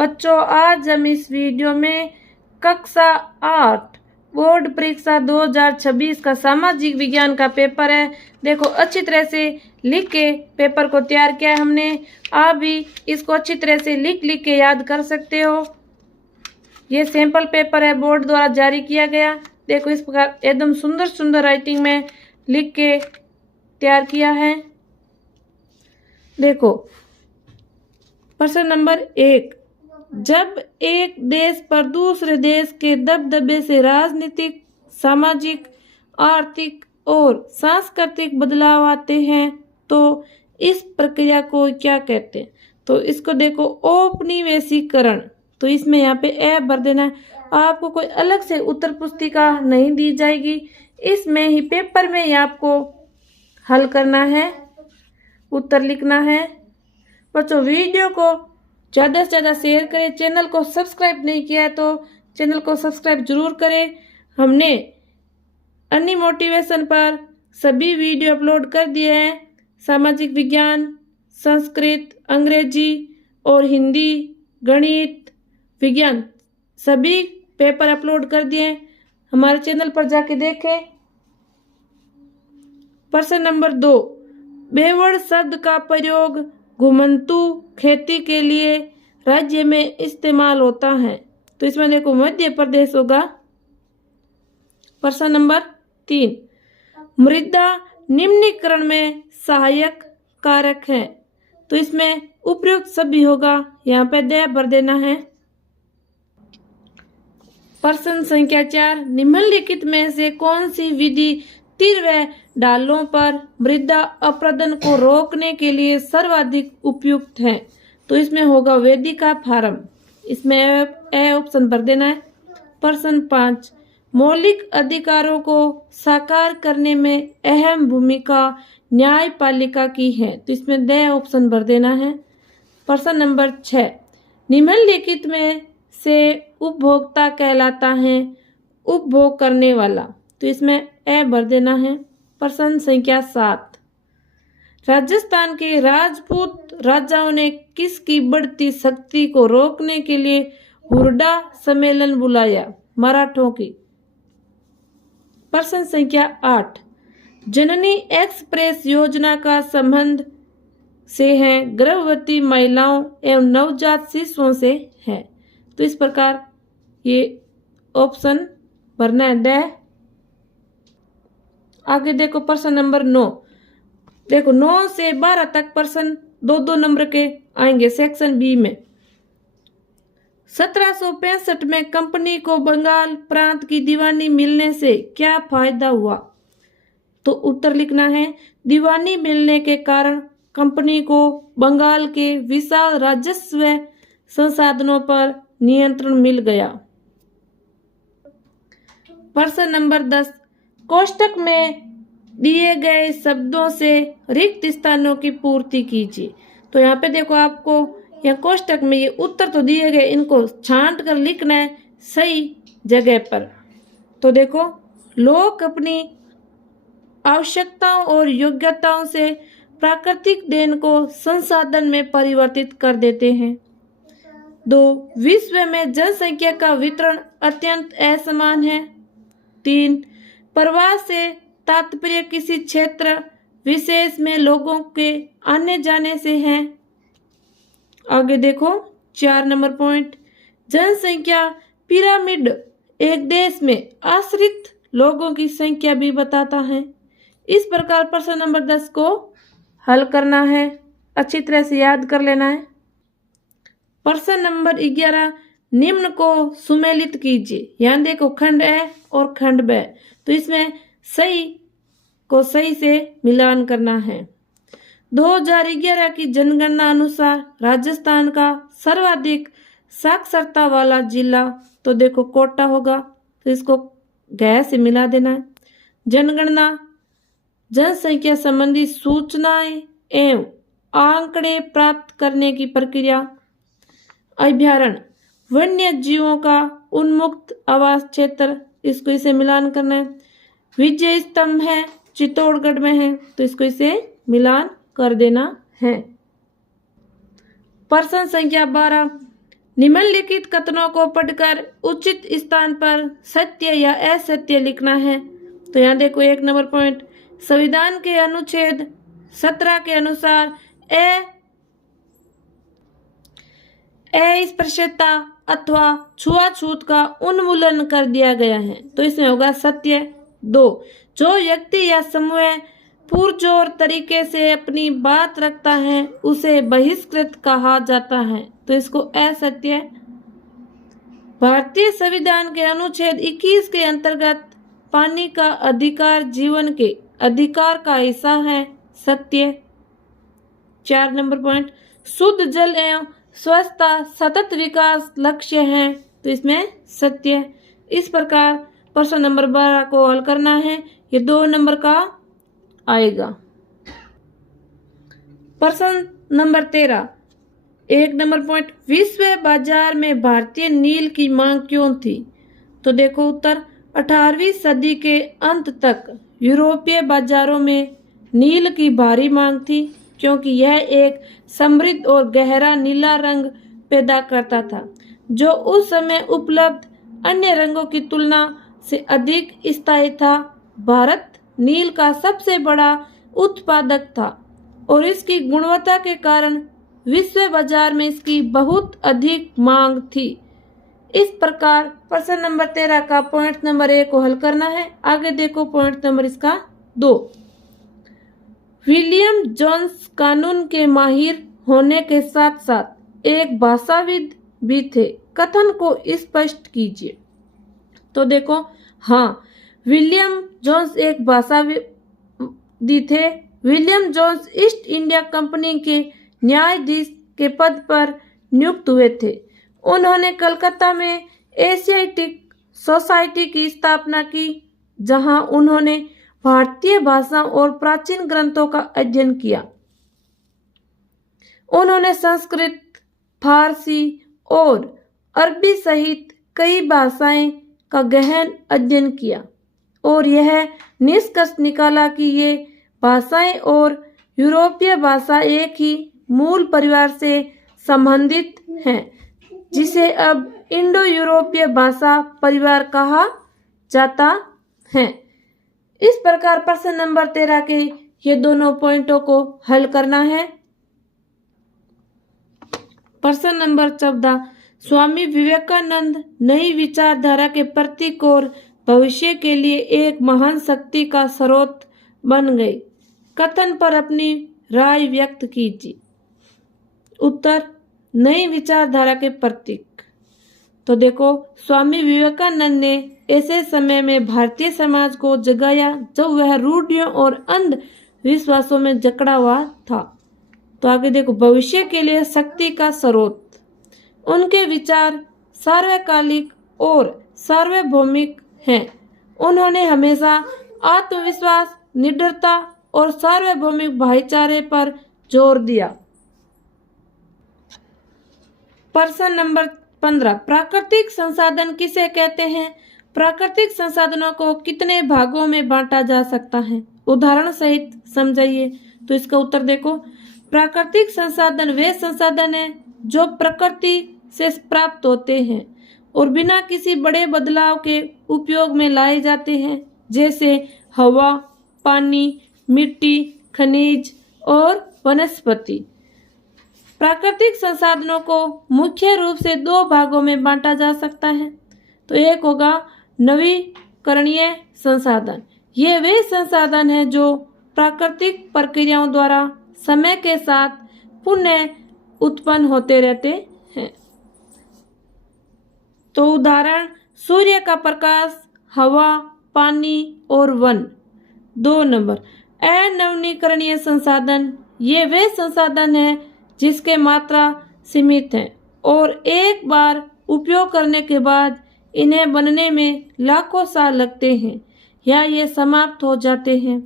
बच्चों, आज हम इस वीडियो में कक्षा 8 बोर्ड परीक्षा 2026 का सामाजिक विज्ञान का पेपर है। देखो, अच्छी तरह से लिख के पेपर को तैयार किया है हमने। आप भी इसको अच्छी तरह से लिख के याद कर सकते हो। ये सैंपल पेपर है, बोर्ड द्वारा जारी किया गया। देखो, इस प्रकार एकदम सुंदर सुंदर राइटिंग में लिख के तैयार किया है। देखो, प्रश्न नंबर 1, जब एक देश पर दूसरे देश के दबदबे से राजनीतिक, सामाजिक, आर्थिक और सांस्कृतिक बदलाव आते हैं तो इस प्रक्रिया को क्या कहते हैं? तो इसको देखो, औपनिवेशीकरण। तो इसमें यहाँ पे ए भर देना है। आपको कोई अलग से उत्तर पुस्तिका नहीं दी जाएगी, इसमें ही पेपर में ही आपको हल करना है, उत्तर लिखना है। बच्चों, वीडियो को ज़्यादा से ज़्यादा शेयर करें। चैनल को सब्सक्राइब नहीं किया है तो चैनल को सब्सक्राइब जरूर करें। हमने अन्य मोटिवेशन पर सभी वीडियो अपलोड कर दिए हैं। सामाजिक विज्ञान, संस्कृत, अंग्रेजी और हिंदी, गणित, विज्ञान सभी पेपर अपलोड कर दिए हैं। हमारे चैनल पर जाके देखें। प्रश्न नंबर 2, बेवड़ शब्द का प्रयोग घुमंतू खेती के लिए राज्य में इस्तेमाल होता है। तो इसमें देखो, मध्य प्रदेश होगा। प्रश्न नंबर 3, मृदा निम्नीकरण में सहायक कारक है। तो इसमें उपयुक्त सभी होगा, यहाँ पे दे भर देना है। प्रश्न संख्या 4, निम्नलिखित में से कौन सी विधि तीर व ढालों पर मृदा अपरदन को रोकने के लिए सर्वाधिक उपयुक्त है? तो इसमें होगा वेदिका फार्म। इसमें ए ऑप्शन भर देना है। प्रश्न 5, मौलिक अधिकारों को साकार करने में अहम भूमिका न्यायपालिका की है। तो इसमें दे ऑप्शन भर देना है। प्रश्न नंबर 6, निम्नलिखित में से उपभोक्ता कहलाता है उपभोग करने वाला। तो इसमें ए भर देना है। प्रश्न संख्या 7, राजस्थान के राजपूत राजाओं ने किसकी बढ़ती शक्ति को रोकने के लिए हुरडा सम्मेलन बुलाया? मराठों की। प्रश्न संख्या 8, जननी एक्सप्रेस योजना का संबंध से है गर्भवती महिलाओं एवं नवजात शिशुओं से है। तो इस प्रकार ये ऑप्शन भरना है, डे। आगे देखो, प्रश्न नंबर 9। देखो, 9 से 12 तक प्रश्न 2-2 नंबर के आएंगे सेक्शन बी में। 1765 में कंपनी को बंगाल प्रांत की दीवानी मिलने से क्या फायदा हुआ? तो उत्तर लिखना है, दीवानी मिलने के कारण कंपनी को बंगाल के विशाल राजस्व संसाधनों पर नियंत्रण मिल गया। प्रश्न नंबर 10, कोष्टक में दिए गए शब्दों से रिक्त स्थानों की पूर्ति कीजिए। तो यहाँ पे देखो, आपको यहाँ कोष्टक में ये उत्तर तो दिए गए, इनको छांट कर लिखना है सही जगह पर। तो देखो, लोग अपनी आवश्यकताओं और योग्यताओं से प्राकृतिक देन को संसाधन में परिवर्तित कर देते हैं। 2, विश्व में जनसंख्या का वितरण अत्यंत असमान है। 3, प्रवास से तात्पर्य किसी क्षेत्र विशेष में लोगों के आने जाने से है। आगे देखो, 4 नंबर पॉइंट, जनसंख्या पिरामिड एक देश में आश्रित लोगों की संख्या भी बताता है। इस प्रकार प्रश्न नंबर 10 को हल करना है, अच्छी तरह से याद कर लेना है। प्रश्न नंबर 11, निम्न को सुमेलित कीजिए। यहाँ देखो, खंड ए और खंड ब। तो इसमें सही को सही से मिलान करना है। 2011 की जनगणना अनुसार राजस्थान का सर्वाधिक साक्षरता वाला जिला तो देखो कोटा होगा। तो इसको गै से मिला देना है। जनगणना जनसंख्या संबंधी सूचनाएं एवं आंकड़े प्राप्त करने की प्रक्रिया। अभयारण्य वन्य जीवों का उन्मुक्त आवास क्षेत्र, इसको इसे मिलान करना है। विजय स्तंभ है चित्तौड़गढ़ में है, तो इसको इसे मिलान कर देना है। प्रश्न संख्या 12, निम्नलिखित कथनों को पढ़कर उचित स्थान पर सत्य या असत्य लिखना है। तो यहाँ देखो 1 नंबर पॉइंट, संविधान के अनुच्छेद 17 के अनुसार अस्पृश्यता अथवा छुआछूत का उन्मूलन कर दिया गया है, तो इसमें होगा सत्य। 2, जो व्यक्ति या समूह पुरजोर तरीके से अपनी बात रखता है उसे बहिष्कृत कहा जाता है, तो इसको असत्य। भारतीय संविधान के अनुच्छेद 21 के अंतर्गत पानी का अधिकार जीवन के अधिकार का हिस्सा है, सत्य। 4 नंबर पॉइंट, शुद्ध जल एवं स्वच्छता सतत विकास लक्ष्य है, तो इसमें सत्य। इस प्रकार प्रश्न नंबर 12 को हल करना है, ये 2 नंबर का आएगा। प्रश्न नंबर 13, 1 नंबर पॉइंट, विश्व बाजार में भारतीय नील की मांग क्यों थी? तो देखो उत्तर, 18वीं सदी के अंत तक यूरोपीय बाजारों में नील की भारी मांग थी, क्योंकि यह एक समृद्ध और गहरा नीला रंग पैदा करता था, जो उस समय उपलब्ध अन्य रंगों की तुलना से अधिक स्थायी था। भारत नील का सबसे बड़ा उत्पादक था और इसकी गुणवत्ता के कारण विश्व बाजार में इसकी बहुत अधिक मांग थी। इस प्रकार प्रश्न नंबर 13 का पॉइंट नंबर 1 को हल करना है। आगे देखो पॉइंट नंबर इसका 2, विलियम जोन्स कानून के माहिर होने के साथ साथ एक भाषाविद भी थे, कथन को स्पष्ट कीजिए। तो देखो, हाँ, विलियम जोन्स एक भाषाविद थे। William Jones East India Company के न्यायाधीश के पद पर नियुक्त हुए थे। उन्होंने कलकत्ता में एशियाटिक सोसाइटी की स्थापना की, जहां उन्होंने भारतीय भाषाओं और प्राचीन ग्रंथों का अध्ययन किया। उन्होंने संस्कृत, फारसी और अरबी सहित कई भाषाएं का गहन अध्ययन किया और यह निष्कर्ष निकाला कि ये भाषाएं और यूरोपीय भाषा एक ही मूल परिवार से संबंधित हैं, जिसे अब इंडो यूरोपीय भाषा परिवार कहा जाता है। इस प्रकार प्रश्न नंबर 13 के ये दोनों पॉइंटों को हल करना है। प्रश्न नंबर 14, स्वामी विवेकानंद नई विचारधारा के प्रतीक और भविष्य के लिए एक महान शक्ति का स्रोत बन गए, कथन पर अपनी राय व्यक्त कीजिए। उत्तर, नई विचारधारा के प्रतीक। तो देखो, स्वामी विवेकानंद ने ऐसे समय में भारतीय समाज को जगाया जब वह रूढ़ियों और अंधविश्वासों में जकड़ा हुआ था। तो आगे देखो, भविष्य के लिए शक्ति का स्रोत। उनके विचार सार्वकालिक और सार्वभौमिक हैं। उन्होंने हमेशा आत्मविश्वास, निडरता और सार्वभौमिक भाईचारे पर जोर दिया। प्रश्न नंबर 15, प्राकृतिक संसाधन किसे कहते हैं? प्राकृतिक संसाधनों को कितने भागों में बांटा जा सकता है? उदाहरण सहित समझाइए। तो इसका उत्तर देखो, प्राकृतिक संसाधन वे संसाधन हैं जो प्रकृति से प्राप्त होते हैं और बिना किसी बड़े बदलाव के उपयोग में लाए जाते हैं, जैसे हवा, पानी, मिट्टी, खनिज और वनस्पति। प्राकृतिक संसाधनों को मुख्य रूप से 2 भागों में बांटा जा सकता है। तो एक होगा नवीकरणीय संसाधन। ये वे संसाधन हैं जो प्राकृतिक प्रक्रियाओं द्वारा समय के साथ पुनः उत्पन्न होते रहते हैं। तो उदाहरण, सूर्य का प्रकाश, हवा, पानी और वन। 2 नंबर, अनवीकरणीय संसाधन। ये वे संसाधन हैं जिसके मात्रा सीमित है और एक बार उपयोग करने के बाद इन्हें बनने में लाखों साल लगते हैं या ये समाप्त हो जाते हैं।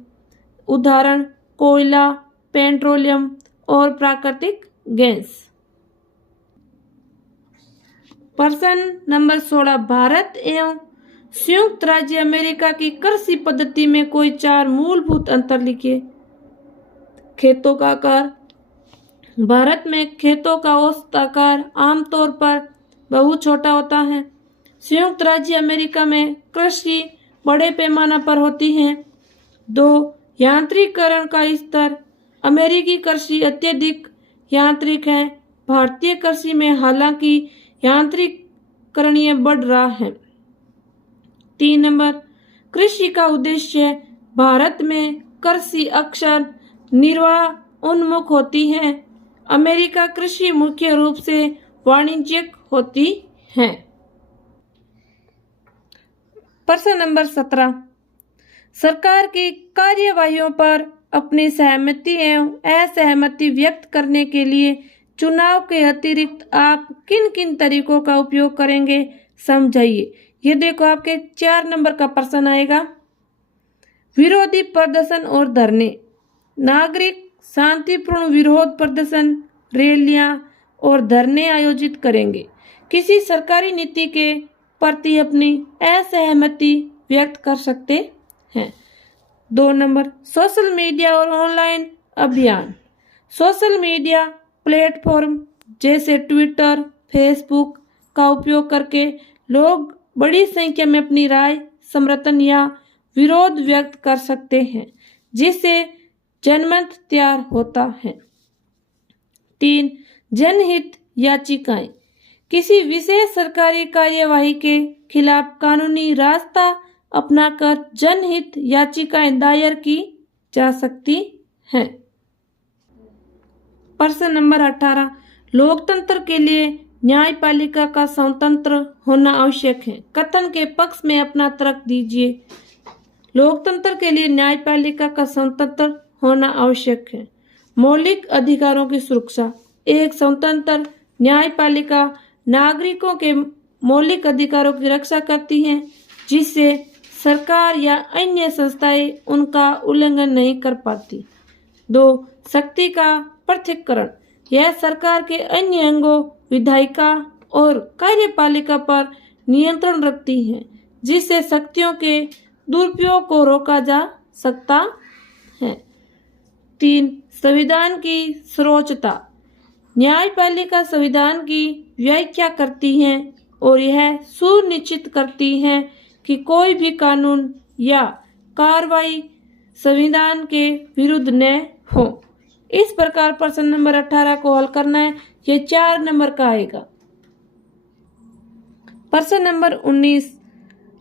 उदाहरण, कोयला, पेट्रोलियम और प्राकृतिक गैस। प्रश्न नंबर 16, भारत एवं संयुक्त राज्य अमेरिका की कृषि पद्धति में कोई 4 मूलभूत अंतर लिखिए। खेतों का आकार। भारत में खेतों का औसत आकार आमतौर पर बहुत छोटा होता है। संयुक्त राज्य अमेरिका में कृषि बड़े पैमाने पर होती है। 2. यांत्रिकीकरण का स्तर। अमेरिकी कृषि अत्यधिक यांत्रिक है। भारतीय कृषि में हालांकि यांत्रिकीकरण बढ़ रहा है। 3 नंबर, कृषि का उद्देश्य। भारत में कृषि अक्सर निर्वाह उन्मुख होती है। अमेरिका कृषि मुख्य रूप से वाणिज्यिक होती है। प्रश्न नंबर 17, सरकार की कार्यवाहियों पर अपनी सहमति एवं असहमति व्यक्त करने के लिए चुनाव के अतिरिक्त आप किन किन तरीकों का उपयोग करेंगे, समझाइए। ये देखो आपके 4 नंबर का प्रश्न आएगा। विरोधी प्रदर्शन और धरने। नागरिक शांतिपूर्ण विरोध प्रदर्शन, रैलियां और धरने आयोजित करेंगे। किसी सरकारी नीति के प्रति अपनी असहमति व्यक्त कर सकते हैं। 2 नंबर, सोशल मीडिया और ऑनलाइन अभियान। सोशल मीडिया प्लेटफॉर्म जैसे ट्विटर, फेसबुक का उपयोग करके लोग बड़ी संख्या में अपनी राय, समर्थन या विरोध व्यक्त कर सकते हैं, जिससे जनमत तैयार होता है। 3. जनहित याचिकाएं। किसी विशेष सरकारी कार्यवाही के खिलाफ कानूनी रास्ता अपनाकर जनहित याचिकाएं दायर की जा सकती हैं। प्रश्न नंबर 18, लोकतंत्र के लिए न्यायपालिका का स्वतंत्र होना आवश्यक है। कथन के पक्ष में अपना तर्क दीजिए। लोकतंत्र के लिए न्यायपालिका का स्वतंत्र होना आवश्यक है। मौलिक अधिकारों की सुरक्षा। एक स्वतंत्र न्यायपालिका नागरिकों के मौलिक अधिकारों की रक्षा करती है, जिससे सरकार या अन्य संस्थाएं उनका उल्लंघन नहीं कर पाती। 2. शक्ति का पृथक्करण। यह सरकार के अन्य अंगों, विधायिका और कार्यपालिका पर नियंत्रण रखती है, जिससे शक्तियों के दुरुपयोग को रोका जा सकता है। 3. संविधान की सर्वोच्चता। न्यायपालिका संविधान की व्याख्या करती है और यह सुनिश्चित करती है कि कोई भी कानून या कार्रवाई संविधान के विरुद्ध न हो। इस प्रकार प्रश्न नंबर 18 को हल करना है। ये 4 नंबर का आएगा। प्रश्न नंबर 19,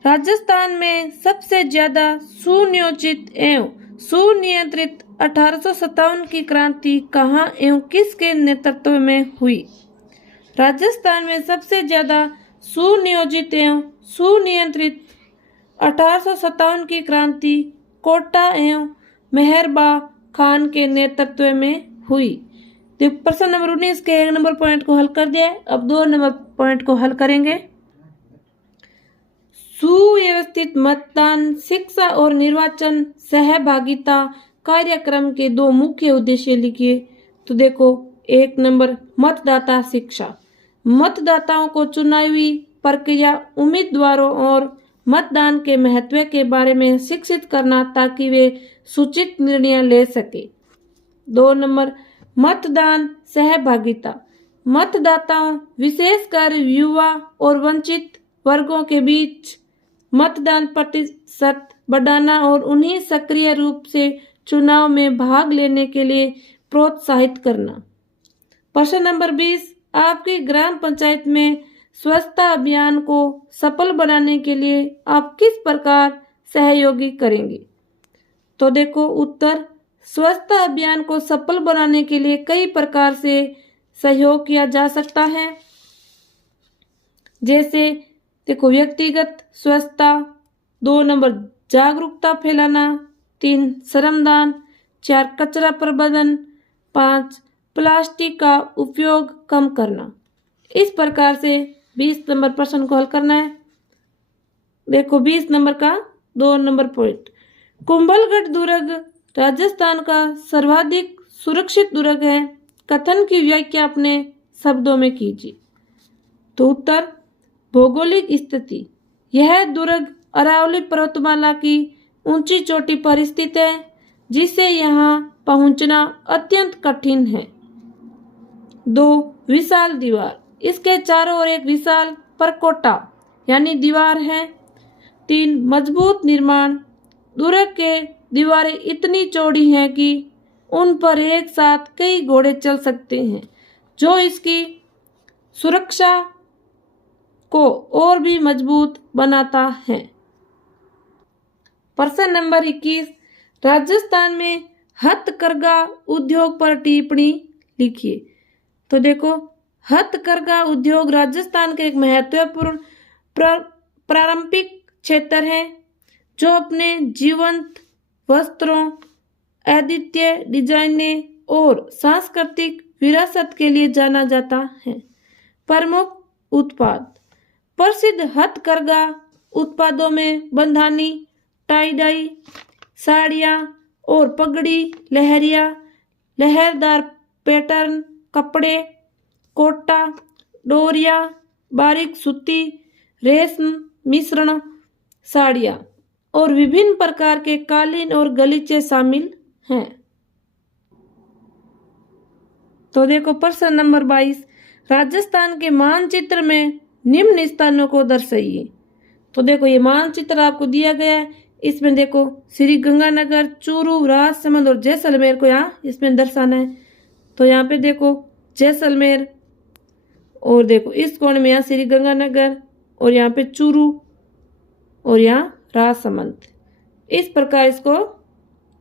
राजस्थान में सबसे ज्यादा सुनियोजित एवं सुनियंत्रित 1857 की क्रांति कहाँ एवं किसके नेतृत्व में हुई? राजस्थान में सबसे ज्यादा सुनियोजित एवं सुनियंत्रित 1857 की क्रांति कोटा एवं मेहरबा खान के नेतृत्व में हुई। तो प्रश्न नंबर 19 के 1 नंबर पॉइंट को हल कर दिया है। अब 2 नंबर पॉइंट को हल करेंगे। सुव्यवस्थित मतदान, शिक्षा और निर्वाचन सहभागिता कार्यक्रम के 2 मुख्य उद्देश्य लिखिए। तो देखो 1 नंबर, मतदाता शिक्षा। मतदाताओं को चुनावी प्रक्रिया, उम्मीदवारों और मतदान के महत्व के बारे में शिक्षित करना ताकि वे सूचित निर्णय ले सके। 2 नंबर, मतदान सहभागिता। मतदाताओं, विशेषकर युवा और वंचित वर्गों के बीच मतदान प्रतिशत बढ़ाना और उन्हें सक्रिय रूप से चुनाव में भाग लेने के लिए प्रोत्साहित करना। प्रश्न नंबर 20, आपकी ग्राम पंचायत में स्वच्छता अभियान को सफल बनाने के लिए आप किस प्रकार सहयोगी करेंगे? तो देखो उत्तर, स्वच्छता अभियान को सफल बनाने के लिए कई प्रकार से सहयोग किया जा सकता है। जैसे देखो व्यक्तिगत स्वच्छता, 2 नंबर जागरूकता फैलाना, 3 श्रमदान, 4 कचरा प्रबंधन, 5 प्लास्टिक का उपयोग कम करना। इस प्रकार से 20 नंबर प्रश्न को हल करना है। देखो 20 नंबर का 2 नंबर पॉइंट, कुंभलगढ़ दुर्ग राजस्थान का सर्वाधिक सुरक्षित दुर्ग है। कथन की व्याख्या अपने शब्दों में कीजिए। तो उत्तर, भौगोलिक स्थिति। यह दुर्ग अरावली पर्वतमाला की ऊंची चोटी पर स्थित है, जिससे यहाँ पहुंचना अत्यंत कठिन है। 2 विशाल दीवार। इसके चारों ओर एक विशाल परकोटा यानी दीवार है। 3 मजबूत निर्माण। दुर्ग के दीवारें इतनी चौड़ी हैं कि उन पर एक साथ कई घोड़े चल सकते हैं, जो इसकी सुरक्षा को और भी मजबूत बनाता है। प्रश्न नंबर 21, राजस्थान में हथकरघा उद्योग पर टिप्पणी लिखिए। तो देखो, हथकरघा उद्योग राजस्थान का एक महत्वपूर्ण पारंपरिक क्षेत्र है, जो अपने जीवंत वस्त्रों, अद्वितीय डिजाइने और सांस्कृतिक विरासत के लिए जाना जाता है। प्रमुख उत्पाद। प्रसिद्ध हथकरघा उत्पादों में बंधानी, टाई डाई, साड़ियाँ और पगड़ी, लहरिया, लहरदार पैटर्न कपड़े, कोटा, डोरिया, बारीक सूती, रेशम मिश्रण साड़ियाँ और विभिन्न प्रकार के कालीन और गलीचे शामिल हैं। तो देखो प्रश्न नंबर 22, राजस्थान के मानचित्र में निम्न स्थानों को दर्शाइए। तो देखो, ये मानचित्र आपको दिया गया है। इसमें देखो श्री गंगानगर, चूरू, राजसमंद और जैसलमेर को यहाँ इसमें दर्शाना है। तो यहाँ पे देखो जैसलमेर, और देखो इस कोण में यहाँ श्री गंगानगर, और यहाँ पे चूरू, और यहाँ राजसमंद। इस प्रकार इसको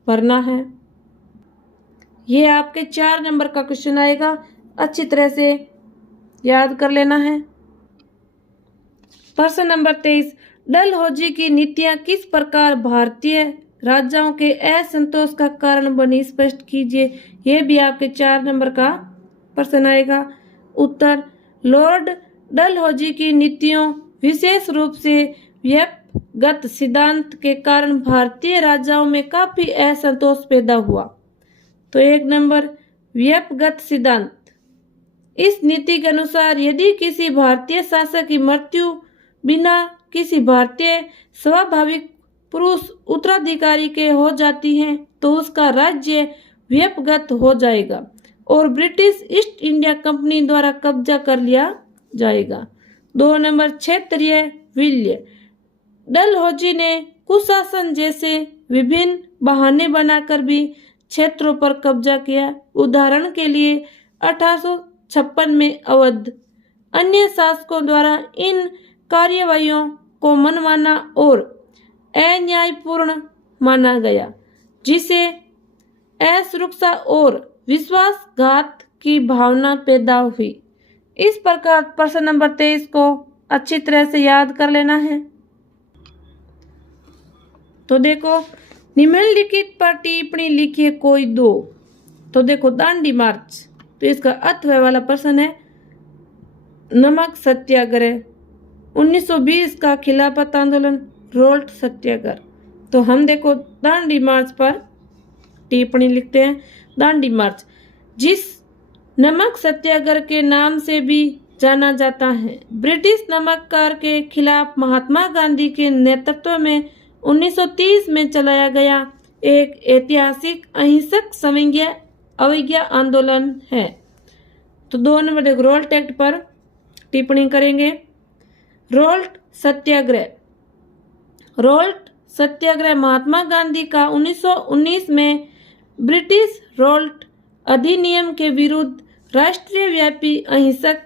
भरना है। ये आपके 4 नंबर का क्वेश्चन आएगा, अच्छी तरह से याद कर लेना है। प्रश्न नंबर 23, डलहौजी की नीतियां किस प्रकार भारतीय राजाओं के असंतोष का कारण बनी, स्पष्ट कीजिए। यह भी आपके 4 नंबर का प्रश्न आएगा। उत्तर, लॉर्ड डलहौजी की नीतियों, विशेष रूप से व्यक्तिगत सिद्धांत के कारण भारतीय राजाओं में काफी असंतोष पैदा हुआ। तो 1 नंबर, व्यक्तिगत सिद्धांत। इस नीति के अनुसार यदि किसी भारतीय शासक की मृत्यु बिना किसी भारतीय स्वाभाविक पुरुष उत्तराधिकारी के हो जाती है, तो उसका राज्य व्यक्तिगत हो जाएगा और ब्रिटिश ईस्ट इंडिया कंपनी द्वारा कब्जा कर लिया जाएगा। 2 नंबर, क्षेत्रीय विलय। डलहौजी ने कुशासन जैसे विभिन्न बहाने बनाकर भी क्षेत्रों पर कब्जा किया। उदाहरण के लिए 1856 में अवध। अन्य शासकों द्वारा इन कार्यवाहियों को मनमाना और अन्यायपूर्ण माना गया, जिसे असुरक्षा और विश्वासघात की भावना पैदा हुई। इस प्रकार प्रश्न नंबर 23 को अच्छी तरह से याद कर लेना है। तो देखो, निम्नलिखित पर टिप्पणी लिखिए कोई 2। तो देखो, दांडी मार्च, तो इसका अर्थ वाला प्रश्न है। नमक सत्याग्रह, 1920 का खिलाफत आंदोलन, रोल्ट सत्याग्रह। तो हम देखो दांडी मार्च पर टिप्पणी लिखते हैं। दांडी मार्च, जिस नमक सत्याग्रह के नाम से भी जाना जाता है, ब्रिटिश नमक कर के खिलाफ महात्मा गांधी के नेतृत्व में 1930 में चलाया गया एक ऐतिहासिक अहिंसक अवज्ञा आंदोलन है। तो 2 नंबर देखो, रोल्ट एक्ट पर टिप्पणी करेंगे। रोल्ट सत्याग्रह। रोल्ट सत्याग्रह महात्मा गांधी का 1919 में ब्रिटिश रोल्ट अधिनियम के विरुद्ध राष्ट्रीय व्यापी अहिंसक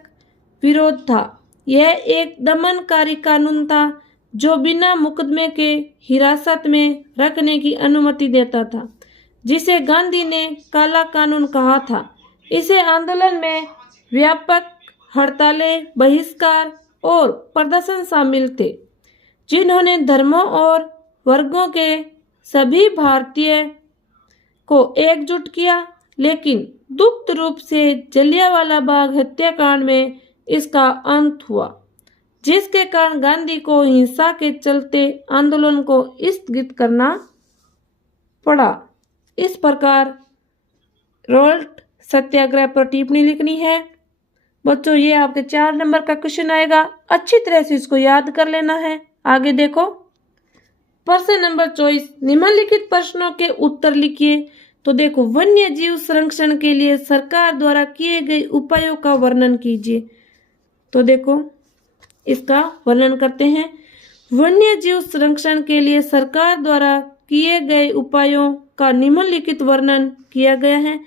विरोध था। यह एक दमनकारी कानून था जो बिना मुकदमे के हिरासत में रखने की अनुमति देता था, जिसे गांधी ने काला कानून कहा था। इसे आंदोलन में व्यापक हड़तालें, बहिष्कार और प्रदर्शन शामिल थे, जिन्होंने धर्मों और वर्गों के सभी भारतीय को एकजुट किया। लेकिन गुप्त रूप से जलियांवाला बाग हत्याकांड में इसका अंत हुआ, जिसके कारण गांधी को हिंसा के चलते आंदोलन को स्थगित करना पड़ा। इस प्रकार रोल्ट सत्याग्रह पर टिप्पणी लिखनी है। बच्चों, ये आपके 4 नंबर का क्वेश्चन आएगा, अच्छी तरह से इसको याद कर लेना है। आगे देखो, प्रश्न नंबर 24, निम्नलिखित प्रश्नों के उत्तर लिखिए। तो देखो, वन्य जीव संरक्षण के लिए सरकार द्वारा किए गए उपायों का वर्णन कीजिए। तो देखो इसका वर्णन करते हैं। वन्य जीव संरक्षण के लिए सरकार द्वारा किए गए उपायों का निम्नलिखित वर्णन किया गया है।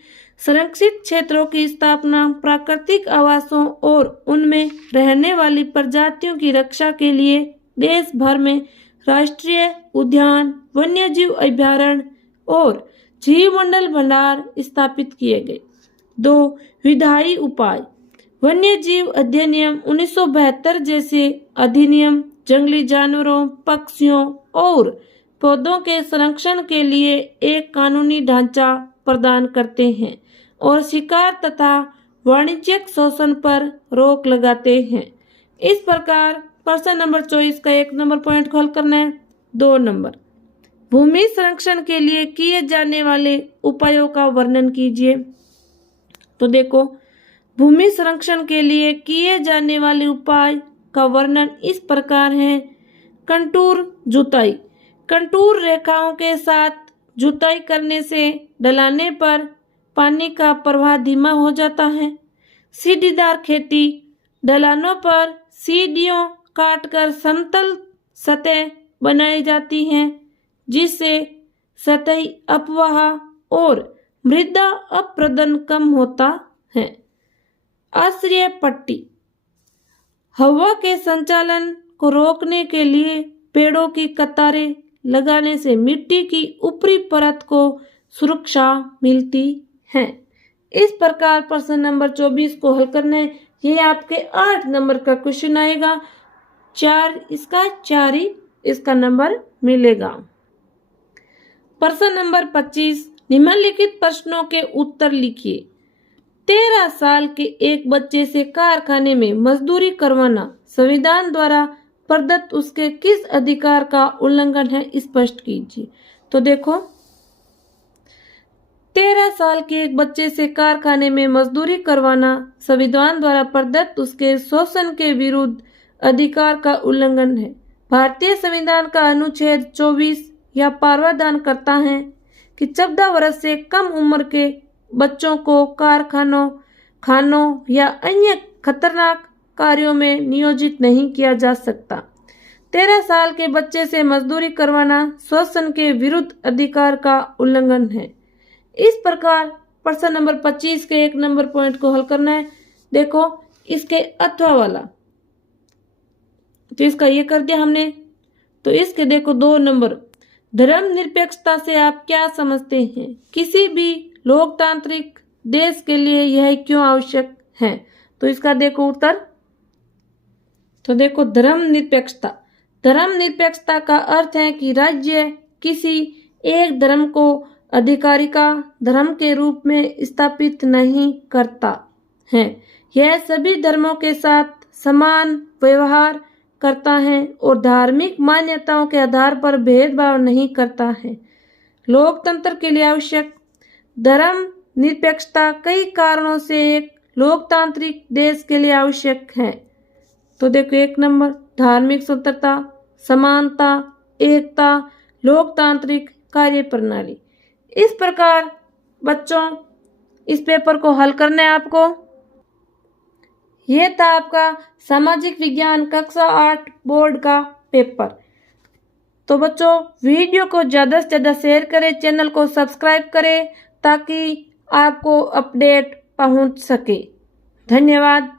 संरक्षित क्षेत्रों की स्थापना प्राकृतिक आवासों और उनमें रहने वाली प्रजातियों की रक्षा के लिए देश भर में राष्ट्रीय उद्यान, वन्यजीव अभयारण्य और जीवमंडल भंडार स्थापित किए गए। 2. विधायी उपाय। वन्यजीव अधिनियम 1972 जैसे अधिनियम जंगली जानवरों, पक्षियों और पौधों के संरक्षण के लिए एक कानूनी ढांचा प्रदान करते हैं और शिकार तथा वाणिज्यिक शोषण पर रोक लगाते हैं। इस प्रकार प्रश्न नंबर 24 का 1 नंबर पॉइंट को हल करना है। 2 नंबर, भूमि संरक्षण के लिए किए जाने वाले उपायों का वर्णन कीजिए। तो देखो भूमि संरक्षण के लिए किए जाने वाले उपाय का वर्णन इस प्रकार है। कंटूर जुताई। कंटूर रेखाओं के साथ जुताई करने से ढलाने पर पानी का प्रवाह धीमा हो जाता है। सीढ़ीदार खेती। ढलानों पर सीढ़ियों काटकर समतल सतह बनाई जाती हैं जिससे सतही अपवाह और मृदा अपरदन कम होता है। आश्रय पट्टी। हवा के संचालन को रोकने के लिए पेड़ों की कतारें लगाने से मिट्टी की ऊपरी परत को सुरक्षा मिलती है। इस प्रकार प्रश्न नंबर 24 को हल करना है। ये आपके 8 नंबर का क्वेश्चन आएगा। 4 ही इसका नंबर मिलेगा। प्रश्न नंबर 25, निम्नलिखित प्रश्नों के उत्तर लिखिए। 13 साल के एक बच्चे से कारखाने में मजदूरी करवाना संविधान द्वारा प्रदत्त उसके किस अधिकार का उल्लंघन है, स्पष्ट कीजिए। तो देखो 13 साल के एक बच्चे से कारखाने में मजदूरी करवाना संविधान द्वारा प्रदत्त उसके शोषण के विरुद्ध अधिकार का उल्लंघन है। भारतीय संविधान का अनुच्छेद 24 यह प्रावधान करता है कि 14 वर्ष से कम उम्र के बच्चों को कारखानों, खानों या अन्य खतरनाक कार्यों में नियोजित नहीं किया जा सकता। 13 साल के बच्चे से मजदूरी करवाना शोषण के विरुद्ध अधिकार का उल्लंघन है। इस प्रकार प्रश्न नंबर 25 के 1 नंबर पॉइंट को हल करना है। देखो इसके अथवा वाला, तो इसका ये कर दिया हमने। तो इसके देखो 2 नंबर, धर्मनिरपेक्षता से आप क्या समझते हैं? किसी भी लोकतांत्रिक देश के लिए यह क्यों आवश्यक है? तो इसका देखो उत्तर। तो देखो धर्मनिरपेक्षता। धर्मनिरपेक्षता का अर्थ है कि राज्य किसी एक धर्म को आधिकारिक धर्म के रूप में स्थापित नहीं करता है। यह सभी धर्मों के साथ समान व्यवहार करता है और धार्मिक मान्यताओं के आधार पर भेदभाव नहीं करता है। लोकतंत्र के लिए आवश्यक धर्मनिरपेक्षता कई कारणों से एक लोकतांत्रिक देश के लिए आवश्यक है। तो देखो 1 नंबर, धार्मिक स्वतंत्रता, समानता, एकता, लोकतांत्रिक कार्य प्रणाली। इस प्रकार बच्चों इस पेपर को हल करना है आपको। यह था आपका सामाजिक विज्ञान कक्षा 8 बोर्ड का पेपर। तो बच्चों वीडियो को ज़्यादा से ज़्यादा शेयर करें, चैनल को सब्सक्राइब करें ताकि आपको अपडेट पहुंच सके। धन्यवाद।